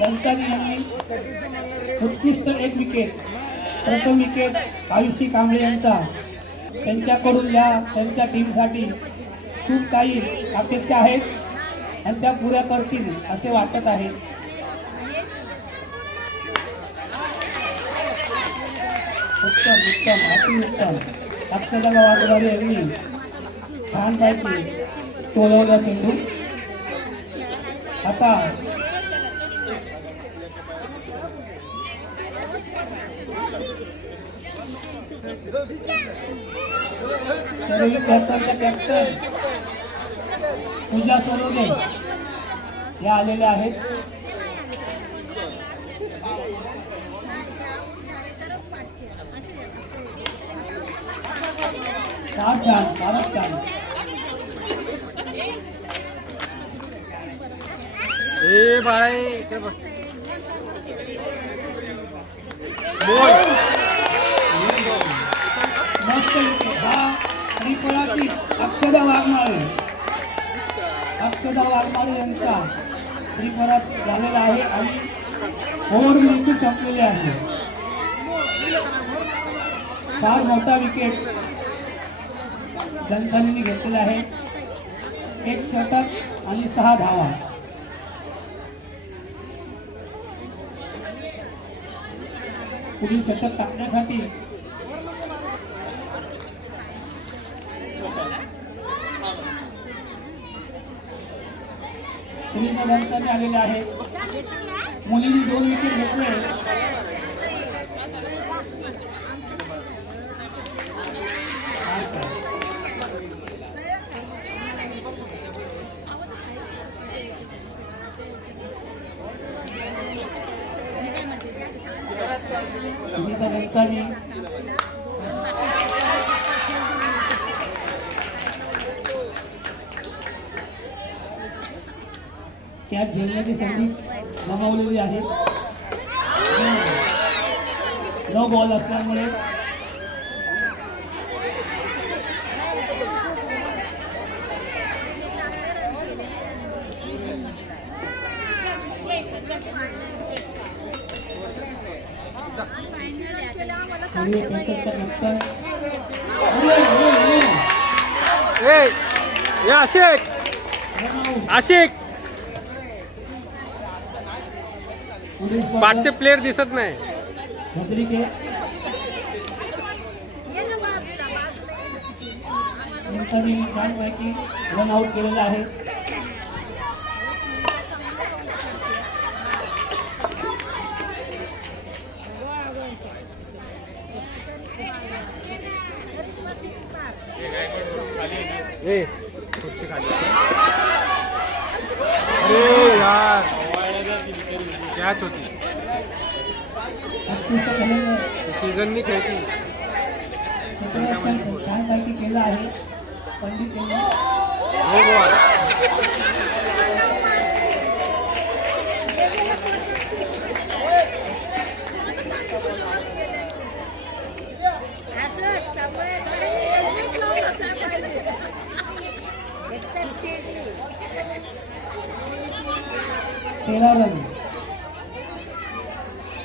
दंतानी यांनी. उत्कृष्ट 1 विकेट. प्रथम विकेट आयुषी कांबळे यांचा. त्यांच्याकडून या त्यांच्या टीमसाठी खूप काही अपेक्षा आहेत आणि त्या पुऱ्या करतील असे वाटत आहे. उत्तम उत्तम अतिउत्तम. अक्षदा वाघवारे यांनी छानपैकी टोलवला चेंडू. आता सर्व विद्यार्थ्यांच्या कॅप्टन पूजा सोनवणे या आलेल्या आहेत. फार छान. फारच छान. ए बाय इकडे बस. बोल मस्त विकेट. हा त्रिफळाची अक्षदा वाघमारे. अक्षदा वाघमारे यांचा त्रिफळात झालेला आहे आणि ओव्हर मेंदू संपलेली आहे. फार मोठा विकेट दंतानीने घेतलेला आहे. 1 षटक आणि 6 धावा. पुढील षटक टाकण्यासाठी सुनील दंताने आलेले आहेत. मुलींनी 2 विकेट घेतले. सुनीता गंतानी त्यात झेलण्याची संधी गमावलेली आहे. 9 बॉल असल्यामुळे आशिक आशिक पाचचे प्लेयर दिसत नाही. छान पैकी रन आउट केलेलं आहे. अरे यार कॅच होती. सीझन नी खेळती. छान पैकी केलं आहे. पंडित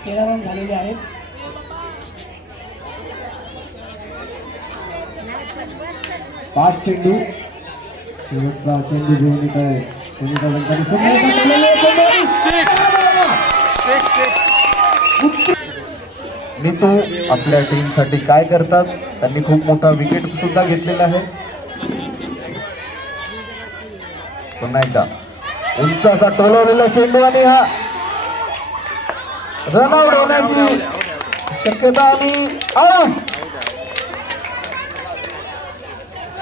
तेरा रन झालेले आहेत. पाच चेंडू शेवटचा चेंडू घेऊन येत आहे. सुनीता गंतानी नीतू आपल्या टीमसाठी काय करतात. त्यांनी खूप मोठा विकेट सुद्धा घेतलेला आहे. पुन्हा एकदा उंच असा टोलवलेला चेंडू आणि हा रनआउट होण्याची शक्यता आणि आउट.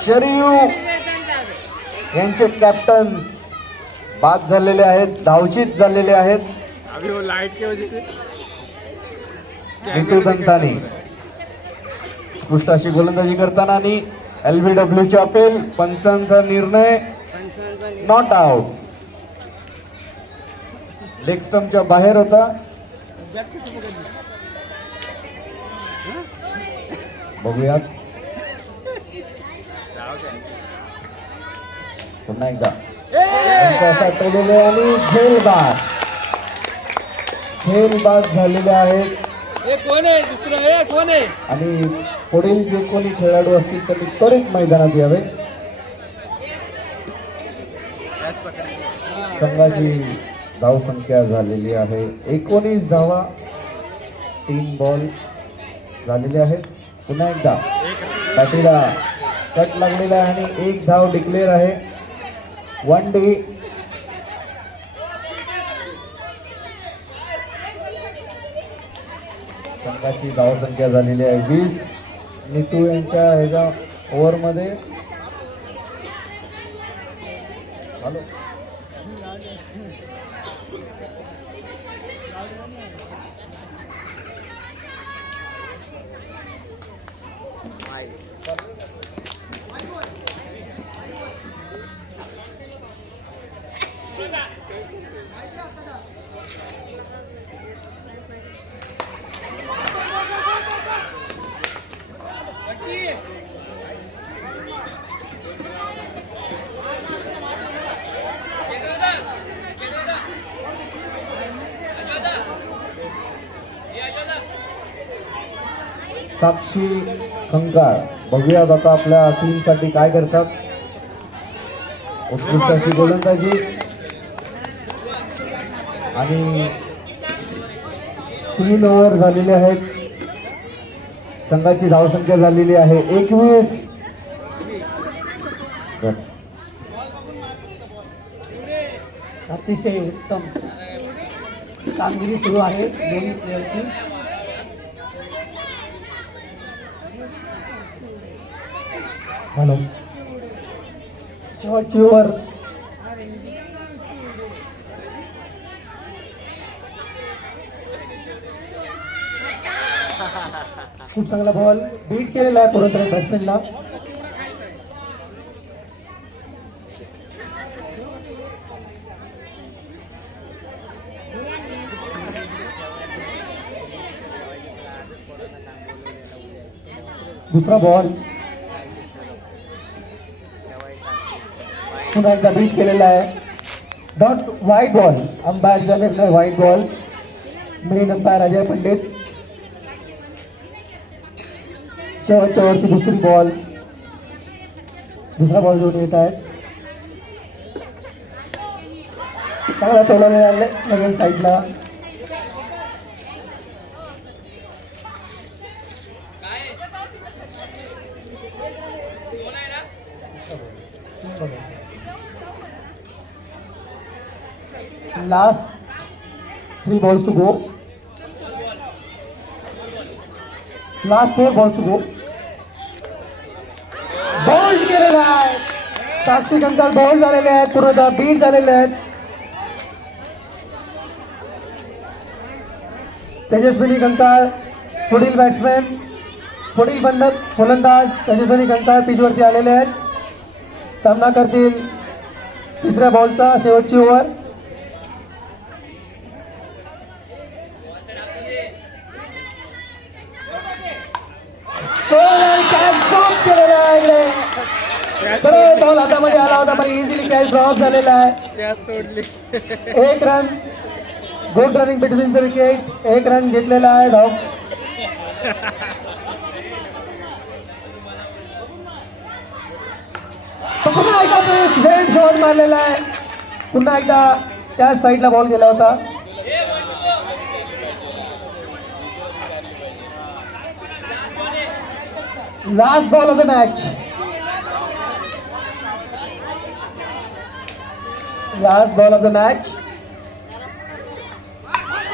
शरयू यांचे कॅप्टन बाद झालेले आहेत. धावचीत झालेले आहेत. नीतू दंतानी उत्कृष्ट अशी गोलंदाजी करताना आणि LBW ची अपील. पंचांचा निर्णय नॉट आउट. लेग स्टंपच्या बाहेर होता. बघूयात पुन्हा एकदा असा टोलले आणि झेलबाद झालेले आहेत. आणि पुढील जे कोणी खेळाडू असतील त्यांनी त्वरित मैदानात यावे. संघाची धावसंख्या झालेली आहे 19 धावा. 3 बॉल झालेले आहेत. पुन्हा एकदा पाठीला कट लागलेला आहे आणि 1 धाव डिक्लेअर आहे. 1 डे. संघाची धावसंख्या झालेली आहे 20. नीतू यांच्या ह्याच्या ओव्हरमध्ये हॅलो साक्षी खंगाळ बघूयात आता आपल्या टीमसाठी काय करतात. उत्कृष्टाची गोलंदाजी आणि 3 ओव्हर झालेले आहेत. संघाची धावसंख्या झालेली आहे 21. अतिशय उत्तम कामगिरी सुरू आहे दोन्ही प्लेयरची. हॅलो शेवटची ओव्हर. खूप चांगला बॉल बीट केलेला आहे पुरंदर बॅट्समॅनला. दुसरा बॉल पुन्हा एकदा बीट केलेला आहे. Dot white ball. अंपायरचा निर्णय white ball. Main umpire Ajay Pandit. शेवटच्या वरती दुसरी बॉल. दुसरा बॉल घेऊन येत आहेत. चांगला तोलवलेला लगेच साईडला. Last 3 balls to go. Last 4 balls to go. Bold केलेला आहे. साक्षी कंकाल बॉल झालेले आहेत. पूर्ण बीट झालेले आहेत. तेजस्विनी कंकाळ पुढील बॅट्समॅन, पुढील फलंदाज तेजस्विनी कंकाळ पिचवरती आलेले आहेत. सामना करतील तिसऱ्या बॉलचा शेवटची ओव्हर. सरळ बॉल हातामध्ये आला होता पण इझिली कॅच ड्रॉप झालेला आहे. 1 run. Good running between the wicket. 1 run घेतलेला आहे धाव. पुन्हा एकदा सेम शॉट मारलेला आहे. पुन्हा एकदा त्याच साईडला बॉल गेला होता. Last ball of the match. Last ball of the match.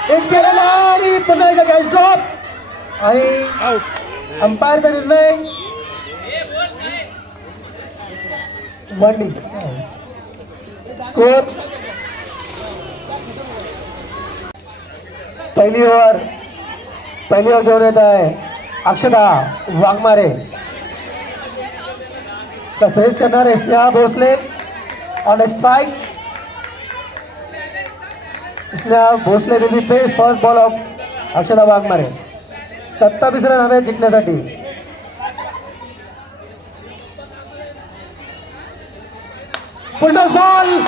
एक केलेला आणि पुन्हा एकदा कॅच ड्रॉप आणि अंपायरचा निर्णय वनडी. स्कोर पहिली ओव्हर घेऊन येत आहे अक्षता वाघमारे. फेस करणार आहे Sneha Bhosale on a strike. Sneha Bhosale will be face first ball of Akshata Waghmare. 27 run हवे जिंकण्यासाठी. पुन्हा बॉल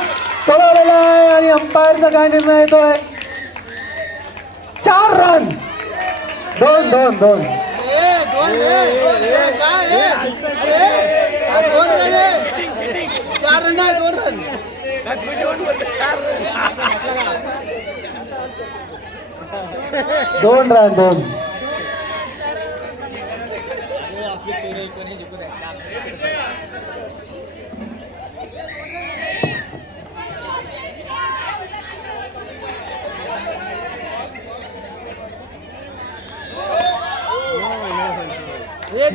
तोडवलेला आहे आणि अंपायरचा काय निर्णय येतोय. 4 run. 2 run.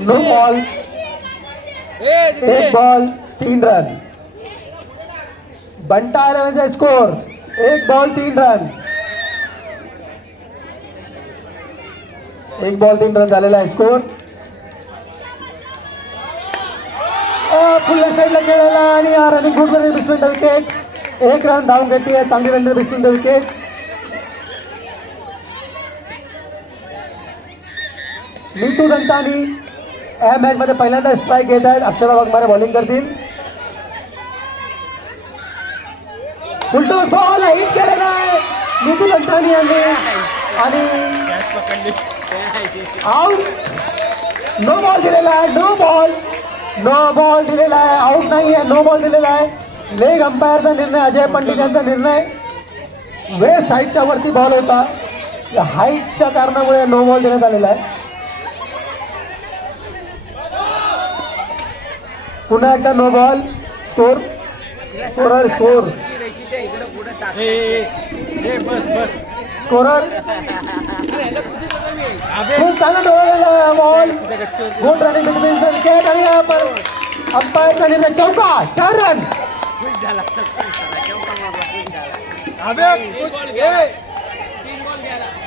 No ball. 1 ball 3 run. बंटा 11चा score. 1 ball 3 run. 1 ball 3 run झालेला आहे स्कोर. फुल साईडला खेळायला आणि running good running between the wicket. 1 run धावून घेतली आहे. चांगली running between the wicket. Neetu Dantani या मॅच मध्ये पहिल्यांदा स्ट्राइक घेत आहेत. अक्षरा वाघमारे बॉलिंग करतील. उलटून बॉल हिट केलेला आहे नीतू दंतानी यांनी आणि आउट. नो बॉल दिलेला आहे. नो बॉल दिलेला आहे. आउट नाही आहे. नो बॉल दिलेला आहे. लेग अंपायरचा निर्णय अजय पंडित यांचा निर्णय. वेस्ट हाईटच्या वरती बॉल होता. हाईटच्या कारणामुळे नो बॉल देण्यात आलेला आहे. पुन्हा एकदा no ball. Score scorer score scorer खूप चांगला डोळलेला ball. Good running between the wicket आणि अंपायरचा निर्णय चौका. 4 रन.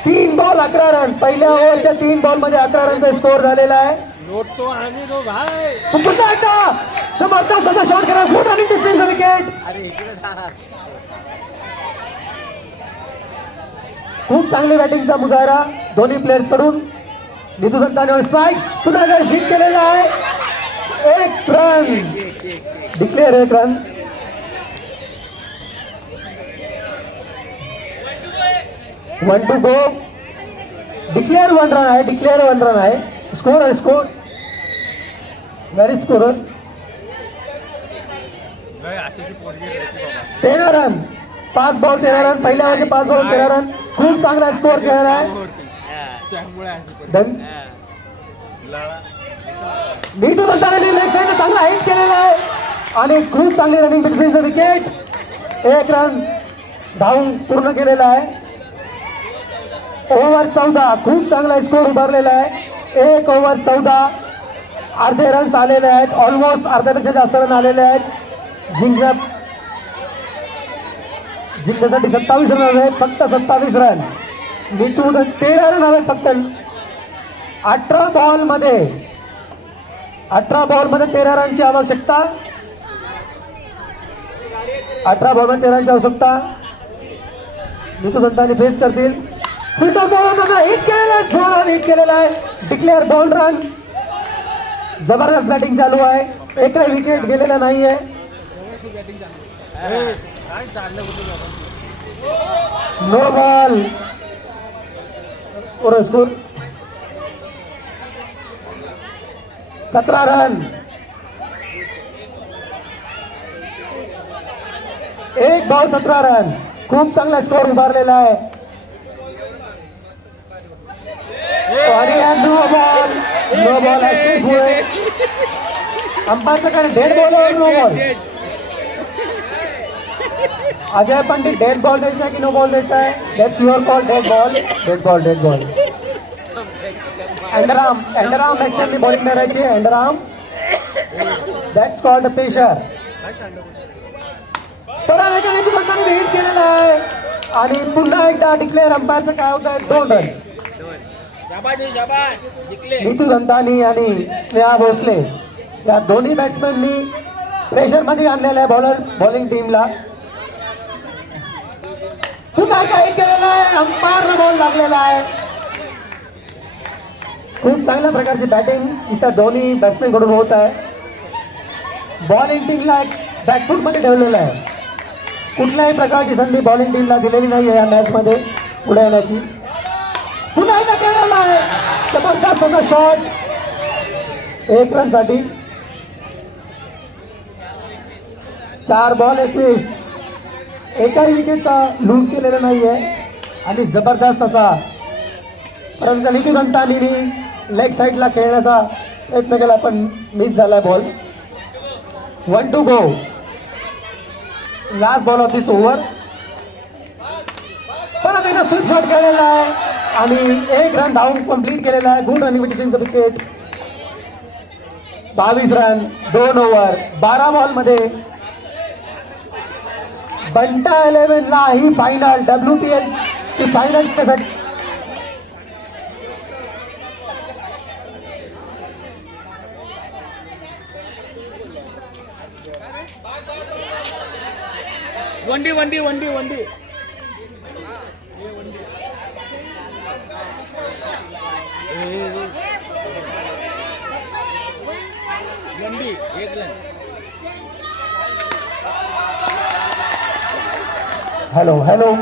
3 ball 11 run. पहिल्या ओव्हरच्या 3 बॉल मध्ये 11 रनचा स्कोर झालेला आहे. नोट तो आम्ही दो भाई. पुन्हा एकदा जबरदस्त असा शॉट करा. Good running distance wicket. अरे इकडे जा. खूप चांगली बॅटिंगचा मुजाहरा दोन्ही प्लेयर्स कडून. नितू दत्ताने स्ट्राईक पुन्हा एकदा हिट केलेला आहे. 1 run declare. 1 run. One to go. Declare 1 run आहे. डिक्लेअर 1 रन आहे. स्कोर आहे. Score very scorer. 13 run. 5 ball 13 run. पहिल्या ओव्हरचे 5 बॉल 13 रन. खूप चांगला स्कोर केलेला आहे. नीतू दत्ताने लेग साईड चांगला हिट केलेला आहे आणि खूप चांगली रनिंग बिटवीन विकेट. 1 रन धावून पूर्ण केलेला आहे. ओव्हर 14. खूप चांगला स्कोर उभारलेला आहे. 1 ओव्हर 14. अर्धे रन्स आलेले आहेत. ऑलमोस्ट अर्ध्यापेक्षा जास्त रन आलेले आहेत. जिंकण्यासाठी 27 रन हवे. फक्त 27 रन. नीतू 13 रन हवे फक्त. 18 बॉलमध्ये 13 रनची आवश्यकता. 18 बॉलमध्ये 13 रनची आवश्यकता. नीतू दत्ताने फेस करतील. फुलटॉस बॉल हिट केलेला आहे. जोरात हिट केलेला आहे. Declare 2 run. जबरदस्त बॅटिंग चालू आहे. एकही विकेट गेलेला नाहीये. No ball. Score 17 run. 1 ball 17 run. खूप चांगला स्कोर उभारलेला आहे. आणि नो बॉल. नो बॉल आहे. अंपायरचं काय dead ball. No ball. Ajay Pandit dead ball द्यायचा आहे की नो बॉल द्यायचा आहे. Let's your call. Dead ball. Dead ball. Dead ball. एंडराम ऍक्च्युअली बॉलिंग करायची. एंडराम दॅट्स कॉल्ड पेशर. हिट केलेला आहे आणि पुन्हा एकदा डिक्लेअर. अंपायरचं काय होत आहे. 2 रन. नीतू दत्तानी आणि स्नेहा भोसले या दोन्ही बॅट्समॅननी प्रेशर मध्ये आणलेलं आहे बॉलिंग टीमला. पुन्हा काय केलेला आहे. अंपायरला बॉल लागलेला आहे. खूप चांगल्या प्रकारची बॅटिंग इथं दोन्ही बॅट्समॅन कडून होत आहे. बॉलिंग टीमला बॅकफूट मध्ये ठेवलेलं आहे. कुठल्याही प्रकारची संधी बॉलिंग टीमला दिलेली नाही आहे या मॅच मध्ये पुढे येण्याची. पुन्हा एकदा केलेला आहे. जबरदस्त असा शॉट. 1 रन साठी. 4 बॉल 21. एकाही विकेटचा लूज केलेला नाहीये आणि जबरदस्त असा. परंतु नीतू दत्तानी लेग साईडला खेळण्याचा प्रयत्न केला पण मिस झाला ball. 1 to go. Last ball of this over. परत एकदा स्वीप शॉट खेळलेला आहे आणि 1 रन धावून कंप्लीट केलेला आहे. Good running between wicket. 22 run 2 over 12 ball मध्ये. बंटा 11 ला ही फायनल WPL ची फायनल साठी वंडी वंडी वंडी वंडी. वंडी 1 रन. Hello hello.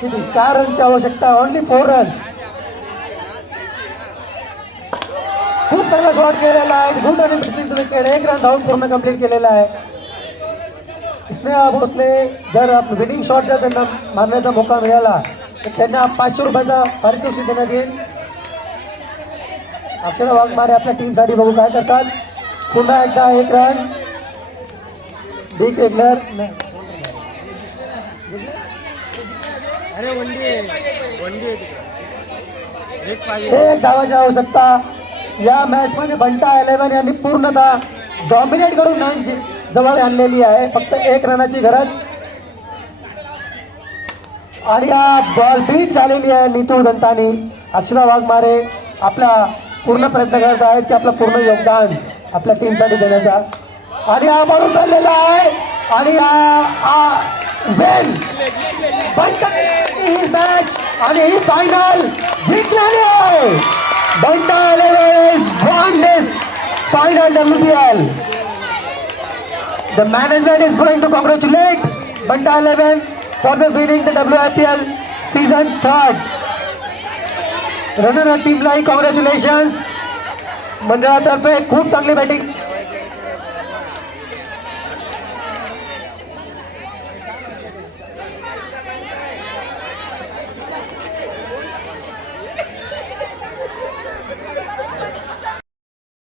किती 4 रनची आवश्यकता. Only 4 run. खूप चांगला शॉट केलेला आहे. Good running between wicket. 1 run धावून पूर्ण कंप्लीट केलेला आहे. स्नेहा भोसले जर विनिंग शॉट जर त्यांना मारण्याचा मौका मिळाला तर त्यांना 500 रुपयाचा पारितोषिक देण्यात येईल. अक्षरा वाघमारे आपल्या टीमसाठी बघू काय करतात. पुन्हा एकदा 1 रन. बिग एग्लर. अरे वंडी वंडी. 1 धावाची आवश्यकता. या मॅच मध्ये बंटा 11 यांनी पूर्णतः डॉमिनेट करून मॅच जवळ आणलेली आहे. फक्त 1 रनाची गरज. आणि हा बॉल बीट झालेली आहे नीतू दंतानी. अक्षरा वाघमारे आपला पूर्ण प्रयत्न करत आहेत की आपलं पूर्ण योगदान आपल्या टीमसाठी देण्याचा. आणि हा मारून चाललेला आहे आणि हा वेल ही मॅच आणि ही फायनल जिंकलेली आहे. बंटा 11 won this final WPL. The management is going to congratulate Banta 11 for the winning the WIPL season 3rd. Runner टीमलाही कॉंग्रॅच्युलेशन्स. मंडळातर्फे खूप चांगली बॅटिंग